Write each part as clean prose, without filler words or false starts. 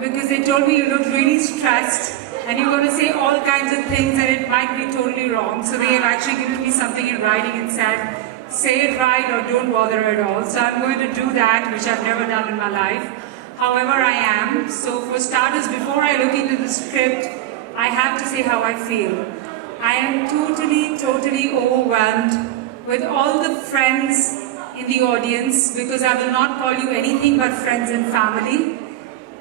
because they told me you look really stressed and you're going to say all kinds of things and it might be totally wrong. So they have actually given me something in writing and said, say it right or don't bother at all. So I'm going to do that, which I've never done in my life. However, I am. So for starters, before I look into the script, I have to say how I feel. I am totally overwhelmed with all the friends in the audience, because I will not call you anything but friends and family,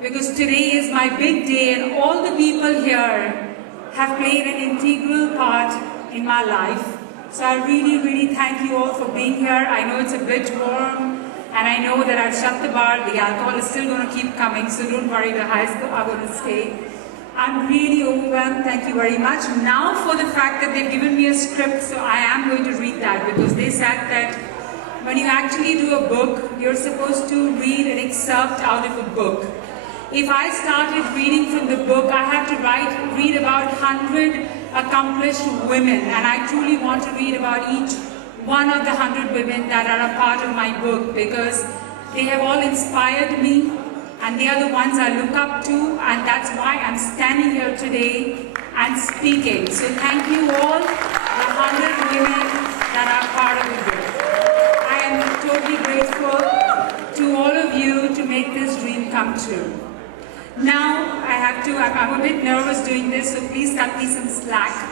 because today is my big day and all the people here have played an integral part in my life. So I really thank you all for being here. I know it's a bit warm and I know that I've shut the bar. The alcohol is still going to keep coming, so don't worry, the highs are going to stay. I'm really overwhelmed, thank you very much. Now for the fact that they've given me a script, so I am going to read that, because they said that when you actually do a book, you're supposed to read an excerpt out of a book. If I started reading from the book, I have to read about 100 accomplished women, and I truly want to read about each one of the 100 women that are a part of my book, because they have all inspired me and they are the ones I look up to, and that's why I'm standing here today and speaking. So thank you all, the 100 women that are part of the book. I am totally grateful to all of you to make this dream come true. Now, I'm a bit nervous doing this, so please cut me some slack.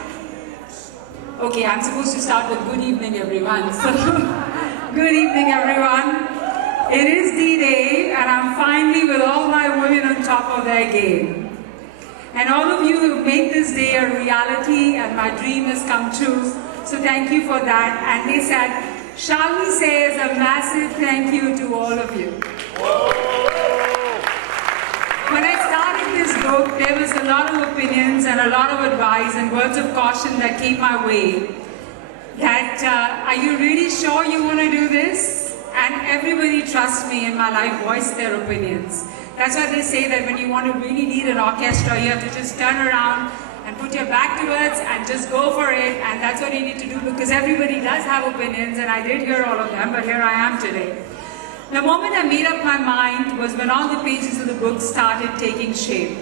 Okay, I'm supposed to start with good evening everyone. So, good evening everyone. It is D-Day and I'm finally with all my women on top of their game. And all of you have made this day a reality and my dream has come true. So thank you for that. And they said, shall we say a massive thank you to all of you. When I started this book, there was a lot of opinions and a lot of advice and words of caution that came my way. That, are you really sure you want to do this? And everybody trusts me in my life, voiced their opinions. That's why they say that when you want to really lead an orchestra, you have to just turn around and put your back towards and just go for it. And that's what you need to do, because everybody does have opinions, and I did hear all of them, but here I am today. The moment I made up my mind was when all the pages of the book started taking shape.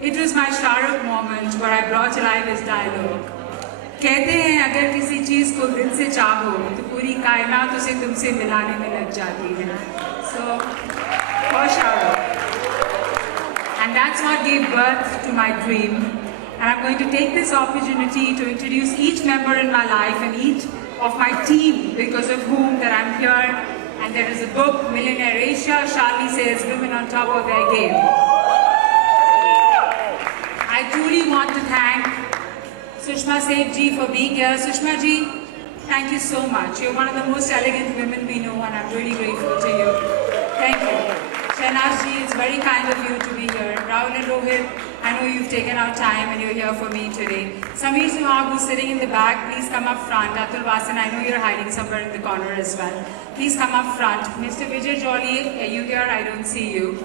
It was my Shah Rukh moment where I brought alive his dialogue. कहते हैं अगर किसी चीज़ को दिल से चाहो तो पूरी कायनात उसे तुमसे मिलाने में लग जाती है. So, for Shah Rukh. And that's what gave birth to my dream. And I'm going to take this opportunity to introduce each member in my life and each of my team, because of whom that I'm here. And there is a book, Millionaire Asia. Charlie says, women on top of their game. I truly want to thank Sushma Seth ji for being here. Sushma ji, thank you so much. You're one of the most elegant women we know, and I'm really grateful to you. Thank you. Shehnaz ji, it's very kind of you to be here. Rahul and Rohit, I know you've taken out time and you're here for me today. Sameer Suhag, who's sitting in the back, please come up front. Atul Vasan, I know you're hiding somewhere in the corner as well. Please come up front. Mr. Vijay Jolly, are you here? I don't see you.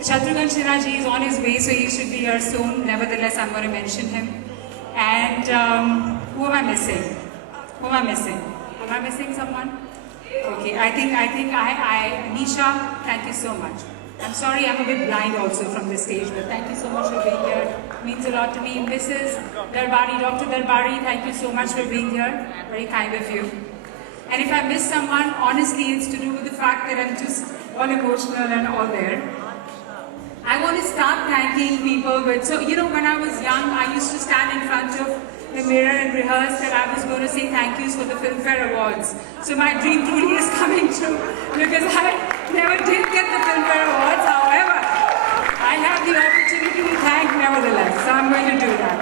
Shatrughan Sinha ji is on his way, so he should be here soon. Nevertheless, I'm going to mention him. And who am I missing? Who am I missing? Am I missing someone? Okay, I think Nisha, thank you so much. I'm sorry, I'm a bit blind also from this stage, but thank you so much for being here. It means a lot to me. Mrs. Darbari, Dr. Darbari, thank you so much for being here. Very kind of you. And if I miss someone, honestly, it's to do with the fact that I'm just all emotional and all there. I want to start thanking people with, so you know, when I was young, I used to stand in front of the mirror and rehearse that I was going to say thank yous for the Filmfare Awards. So my dream truly is coming true, because I never did get the Filmfare Awards. However, I have the opportunity to thank nevertheless, so I'm going to do that.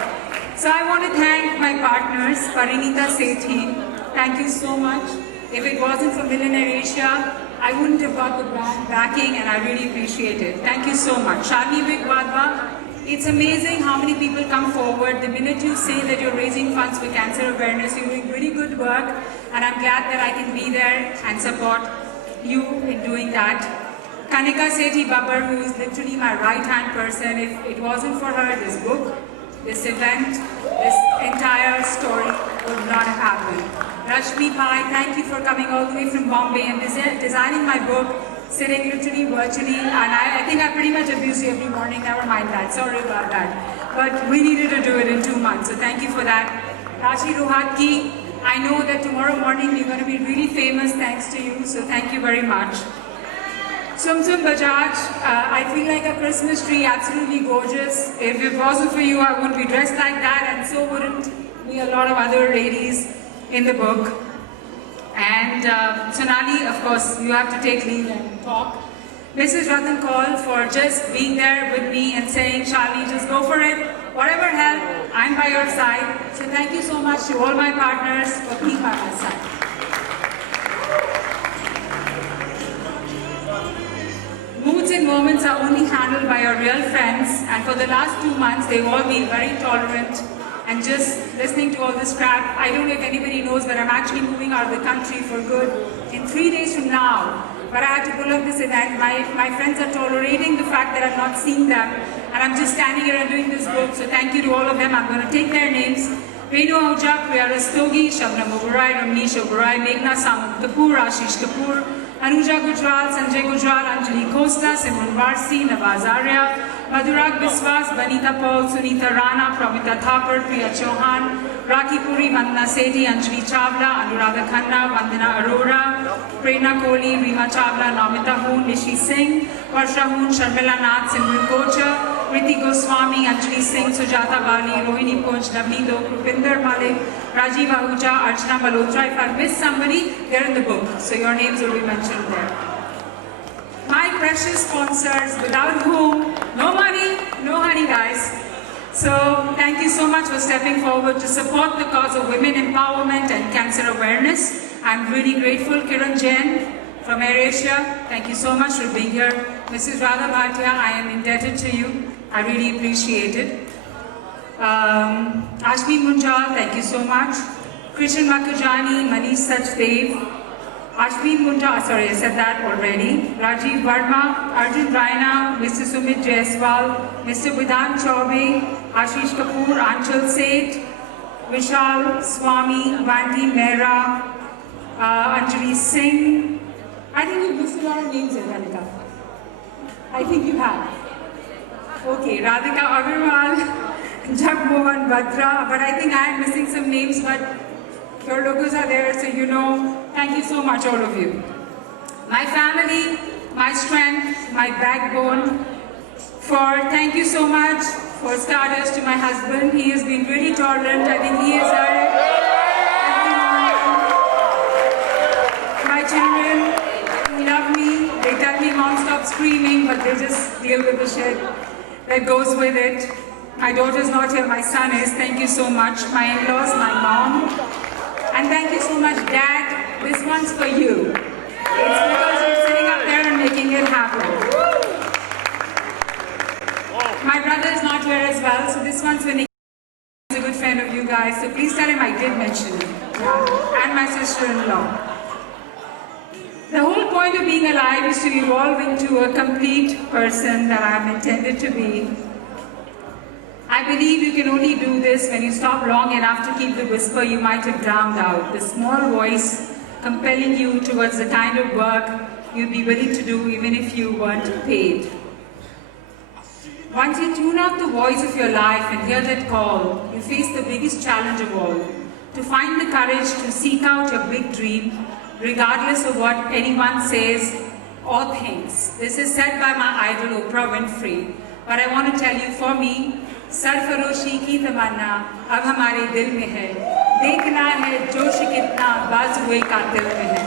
So I want to thank my partners, Parinita Sethi. Thank you so much. If it wasn't for Millionaire Asia, I wouldn't have got the brand backing, and I really appreciate it. Thank you so much. Shalini Wadhwa, it's amazing how many people come forward. The minute you say that you're raising funds for cancer awareness, you're doing really good work, and I'm glad that I can be there and support you in doing that. Kanika Sethi Babbar, who is literally my right-hand person. If it wasn't for her, this book, this event, this entire story would not have happened. Rashmi Pai, thank you for coming all the way from Bombay and designing my book sitting literally virtually, and I think I pretty much abuse you every morning. Never mind that. Sorry about that. But we needed to do it in 2 months, so thank you for that. Rashi Rohatgi, I know that tomorrow morning you're going to be really famous thanks to you, so thank you very much. Sumsum Bajaj, I feel like a Christmas tree, absolutely gorgeous. If it wasn't for you, I wouldn't be dressed like that, and so wouldn't be a lot of other ladies in the book. And Sonali, of course, you have to take lead and talk. Mrs. Ratan Kaul for just being there with me and saying, Shalini, just go for it. Whatever help, I'm by your side. So thank you so much to all my partners for being by my side. Moods and moments are only handled by your real friends, and for the last 2 months, they've all been very tolerant. And just listening to all this crap, I don't know if anybody knows, but I'm actually moving out of the country for good in 3 days from now. But I had to pull up this event. My friends are tolerating the fact that I'm not seeing them, and I'm just standing here and doing this book. So thank you to all of them. I'm going to take their names. Renu Ahuja, Priya Rastogi, Shabnam Oberoi, Ramneesh Oberoi, Meghna Samant Kapoor, Ashish Kapoor, Anuja Gujral, Sanjay Gujral, Anjali Khosla, Simran Varsi, Nawaz Arya, Madhurag Biswas, Vanita Paul, Sunita Rana, Pramita Thapar, Priya Chauhan, Rakhi Puri, Vandana Sethi, Anjali Chawla, Anuradha Khanna, Vandana Arora, Prerna Kohli, Rima Chawla, Namita Hoon, Nishi Singh, Varsha Hoon, Sharmila Nath, Simran Kochar, Riti Goswami, Anjali Singh, Sujata Bali, Rohini Koch, Navneet Oak, Rupinder Malik, Rajiv Ahuja, Archana Malhotra. If I miss somebody, they're in the book, so your names will be mentioned there. My precious sponsors, without whom, no money, no honey, guys. So thank you so much for stepping forward to support the cause of women empowerment and cancer awareness. I'm really grateful. Kiran Jain from AirAsia, thank you so much for being here. Mrs. Radha Bhatia, I am indebted to you. I really appreciate it. Ashmi Munjal, thank you so much. Krishan Makajani, Manish Sachdev, Ashmi Munjal, sorry, I said that already. Rajiv Verma, Arjun Raina, Mr. Sumit Jaiswal, Mr. Vidhan Chaube, Ashish Kapoor, Anchal Seth, Vishal Swami, Vanti Mehra, Anjali Singh. I think you've listed a lot of names in Radhika. I think you have. Okay, Radhika Agarwal, Jagmohan Bhadra, but I think I am missing some names, but your logos are there, so you know. Thank you so much, all of you. My family, my strength, my backbone. Thank you so much for Stardust to my husband. He has been really tolerant. I think he has heard it. My children love me. They tell me mom stop screaming, but they just deal with the shit that goes with it. My daughter's not here, my son is. Thank you so much. My in-laws, my mom. And thank you so much, Dad. This one's for you. It's because you're sitting up there and making it happen. My brother is not here as well, so this one's for Nick. He's a good friend of you guys, so please tell him I did mention him. Yeah. And my sister-in-law. The whole point of being alive is to evolve into a complete person that I am intended to be. I believe you can only do this when you stop long enough to keep the whisper you might have drowned out, the small voice compelling you towards the kind of work you'd be willing to do even if you weren't paid. Once you tune out the voice of your life and hear that call, you face the biggest challenge of all, to find the courage to seek out your big dream, regardless of what anyone says or thinks. This is said by my idol Oprah Winfrey, but I want to tell you, for me, सरफरोशी की तमन्ना अब हमारे दिल में है, देखना है जोश कितना बाजुए कातिल में है.